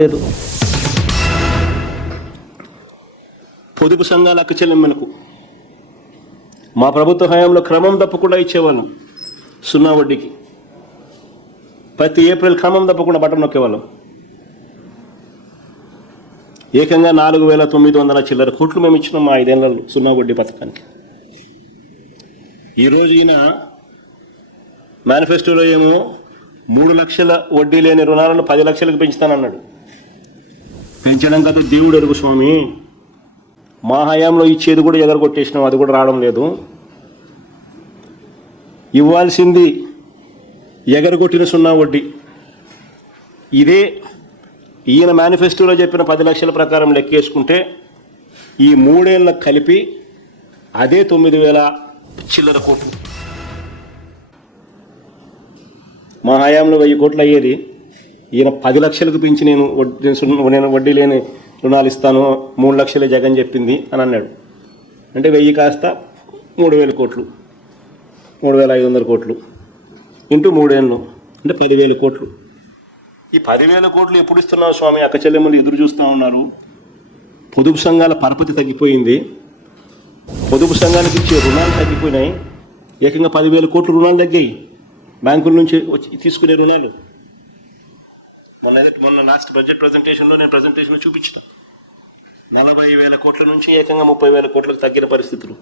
లేదు. పొదుపు సంఘాల అక్క చెల్లెమ్మలకు మా ప్రభుత్వ హయాంలో క్రమం తప్పకుండా ఇచ్చేవాళ్ళం. 0 వడ్డీకి ప్రతి ఏప్రిల్ క్రమం తప్పకుండా బటన్ నొక్కేవాళ్ళం. ఏకంగా 4,900 చిల్లర కోట్లు మేము ఇచ్చినాం మా 5 ఏళ్లలో 0 వడ్డీ పథకానికి. ఈరోజు ఈయన మేనిఫెస్టోలో ఏమో 3 లక్షల వడ్డీ లేని రుణాలను 10 లక్షలకు పెంచుతానన్నాడు. పెంచడం కదా దేవుడు ఎరుగు స్వామి. మా హయాంలో ఇచ్చేది కూడా ఎగరగొట్టేసినాం, అది కూడా రావడం లేదు. ఇవ్వాల్సింది ఎగరగొట్టిన 0 వడ్డీ. ఇదే ఈయన మేనిఫెస్టోలో చెప్పిన 10 లక్షల ప్రకారం లెక్కేసుకుంటే ఈ 3 ఏళ్ళకు కలిపి అదే 9,000 చిల్లర కోట్లు. మా హయాంలో 1000 కోట్లు అయ్యేది. ఈయన 10 లక్షలకు పెంచి నేను వడ్డీ లేని రుణాలు ఇస్తాను, 3 లక్షలే జగన్ చెప్పింది అని అన్నాడు. అంటే 1000 కాస్త 3,000 కోట్లు, 3,500 కోట్లు ఇంటూ 3 ఏళ్ళు అంటే 10,000 కోట్లు. ఈ 10,000 కోట్లు ఎప్పుడు ఇస్తున్నావు స్వామి? అక్క చెల్లెమ్మలు ఎదురు చూస్తూ ఉన్నారు. పొదుపు సంఘాల పరపతి తగ్గిపోయింది. పొదుపు సంఘానికి ఇచ్చే రుణాలు తగ్గిపోయినాయి. ఏకంగా 10,000 కోట్లు రుణాలు తగ్గాయి. బ్యాంకుల నుంచి వచ్చి తీసుకునే రుణాలు మొన్న లాస్ట్ బడ్జెట్ ప్రజెంటేషన్లో నేను ప్రజెంటేషన్లో చూపించిన 40,000 కోట్ల నుంచి ఏకంగా 30,000 కోట్లకు తగ్గిన పరిస్థితులు.